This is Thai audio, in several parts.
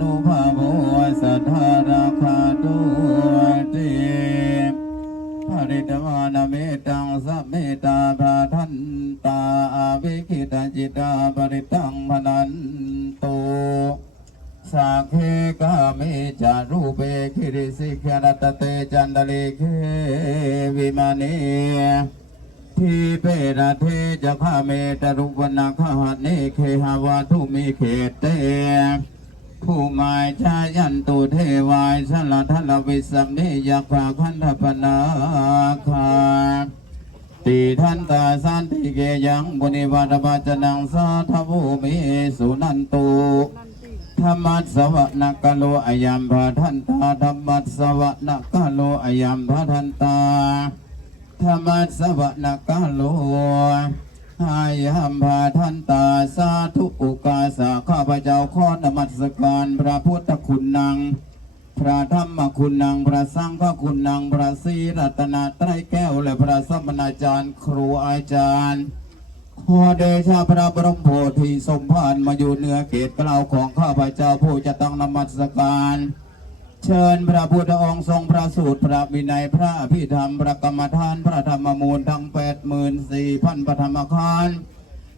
นุภาโวสัทธาราคาตุเตภริตวานาเมตังสัมเมตาพระทันตาอาวิคิตาจิตาปริตังพนันตุสักเคกามิจารูเปคิริสิกขรตเตจันตเลเควิมานีทีเประเทจะข้าเมตรุวนาคหเนเคหาวาทุมิเขตเต ผู้หมายชายันตุเทวายสลัทลวิสัมเนยักขะคันธปนาคาติทันตาสันติเกยังบุณิวาตปัจนังสาทภูมิสุนันตุธรรมัสวะนักกโลอายัมพะทันตาธรรมัสวะนักกโลอายัมพะทันตาธรรมัสวะนักกโล อายัมพะทันตาสาธุอุกาสาข้าพเจ้าข้อนมัสการพระพุทธคุณนังพระธรรมคุณนางพระสังฆคุณนางพระศรีรัตนตรัยแก้วและพระสมณาจารย์ครูอาจารย์ ขอเดชะพระบรมโพธิสมภารมาอยู่เหนือเกตเกล้าวของข้าพเจ้าผู้จะต้องนมัสการ เชิญพระพุทธองค์ทรงพระสูตรพระวินัยพระพิธรรม พระกรรมฐาน พระธรรมมูลทั้งแปดหมื่นสี่พันพระธรรมคาน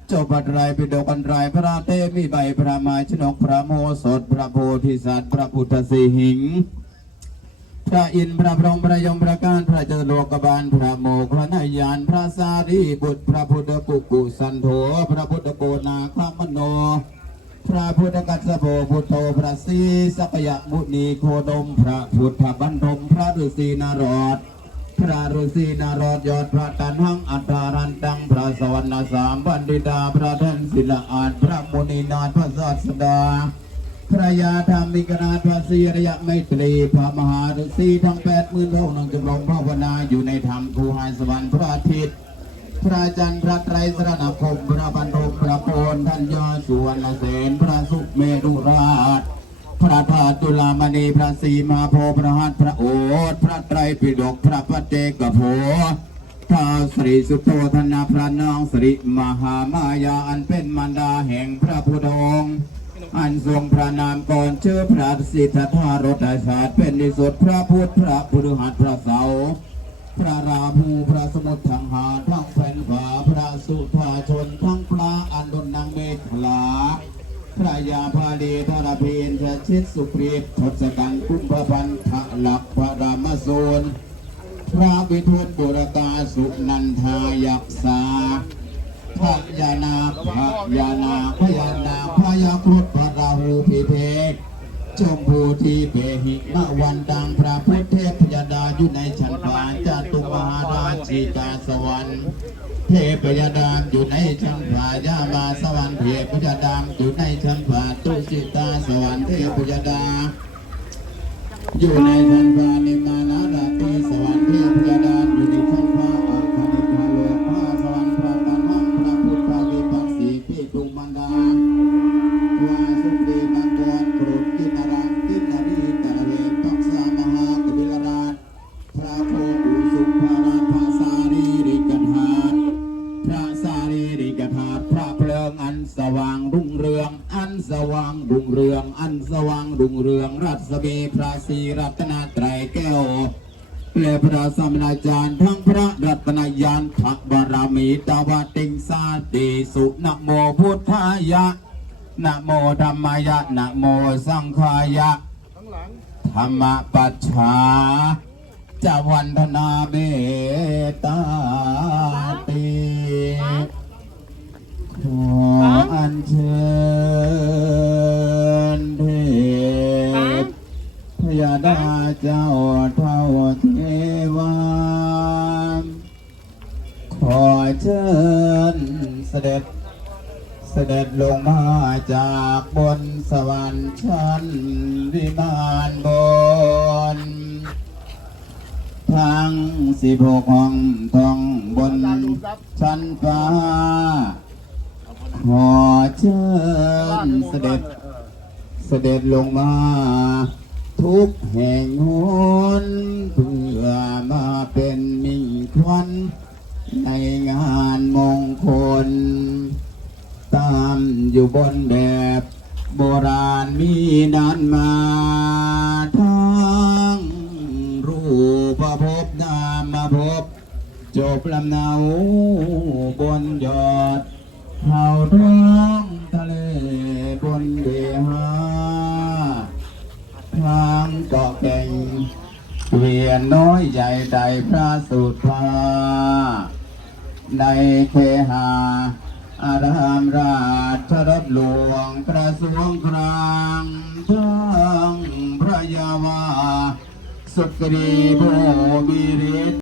เจ้าปัตรายปิฎกอันไรพระเตมีใบพระมาชนกพระโมสถพระโพธิสัตว์พระพุทธสีหิง พระอินทร์พระพรหมพระยมพระการพระเจโลกบาลพระโมคขณายานพระสารีบุตรพระพุทธกุกุสันโธพระพุทธโกนาคามโน พระพุทธกัสสโปพุทโธพระศรีสักยมุนีโคดม พระพุทธบรรทมพระฤาษีนารอดพระฤาษีนารอดยอดพระตันหังอัตตารันตังพระสวรรณสามบัณฑิตาพระท่านศิลาอาจพระมุนีนาถพระศาสดาพระยาธรรมิกนาถพระศีระยะไมตรีพระมหาฤาษีทั้งแปดหมื่นพระองค์นั่งจำลองภาวนาอยู่ในธรรมคูหายสวรรค์พระอาทิตย์ พระจันทร์พระไตรสรณคมพระบรรทมพระโพนท่านยอดสุวรรณเสนพระสุเมรุราช พระธาตุจุลามณีพระศรีมาโพพระหัตพระโอษพระไตรปิฎกพระปัจเจกโพท้าสรีสุโธธนาพระนางสริมหามายาอันเป็นมารดาแห่งพระพุทธองค์อันทรงพระนามก่อนเชื่อพระสิทธาธารถชาติเป็นที่สุดพระพุทธพระพฤหัสพระเสาพระราหูพระสมุทรทังหาทั้งแผ่นฝาพ สุธาชนทั้งปลาอันดนนางเมฆลาพระยาพาลีธารเพีนชชิตสุปรีทศกัณฐ์กุมภพันธ์ขหลักพระรามโซนพระวิทูตบุรกาสุนันทายักษาพระยานาพระยานาพยานาพยาครุฑพระราหูพิเทกจมพูทีเปหิมะวันดังพระพุทธเทพยดาอยู่ในชั้นฟ้าจตุมหาราชีกาสวรรค์ พยดามอยู่ในชั้นฟ้ายามาสวรรค์เทพยดามอยู่ในชั้นฟ้าตุสิตาสวรรค์เทพยดาอยู่ในชั้นฟ้านิมาน สว่างรุ่งเรือง อันสว่างรุ่งเรือง อันสว่างรุ่งเรือง รัศมีพระศรีรัตนตรัยแก้วและพระสมณาจารย์ทั้งพระรัตนยานพระบารมีตาวติงสาติสุนโมพุทธายะนะโมธรรมายะนะโมสังฆายะธรรมปัจฉาจะวันธนาเมตตาติขอ เชิญเทพพยาดาเจ้าเท่าเทวาขอเชิญเสด็จเสด็จลงมาจากบนสวรรค์ชั้นวิมานบน ทั้งสิบหกห้องทองบนชั้นฟ้า ขอเชิญเสด็จ เสด็จลงมา ทุกแห่งหนเพื่อมาเป็นมิ่งควันในงานมงคล ตามอยู่บนแบบโบราณมีนานมาทั้งรูปภพนามภพจบลำเนาบนยอด เท่าท้องทะเลบนเดหาทางเกาะแก่งเวียนน้อยใหญ่ใดพระสุธาในเคหาอารามราชรถหลวงกระทรวงคลังทั้งพระยาวาสุกรีโบมีฤทธิ์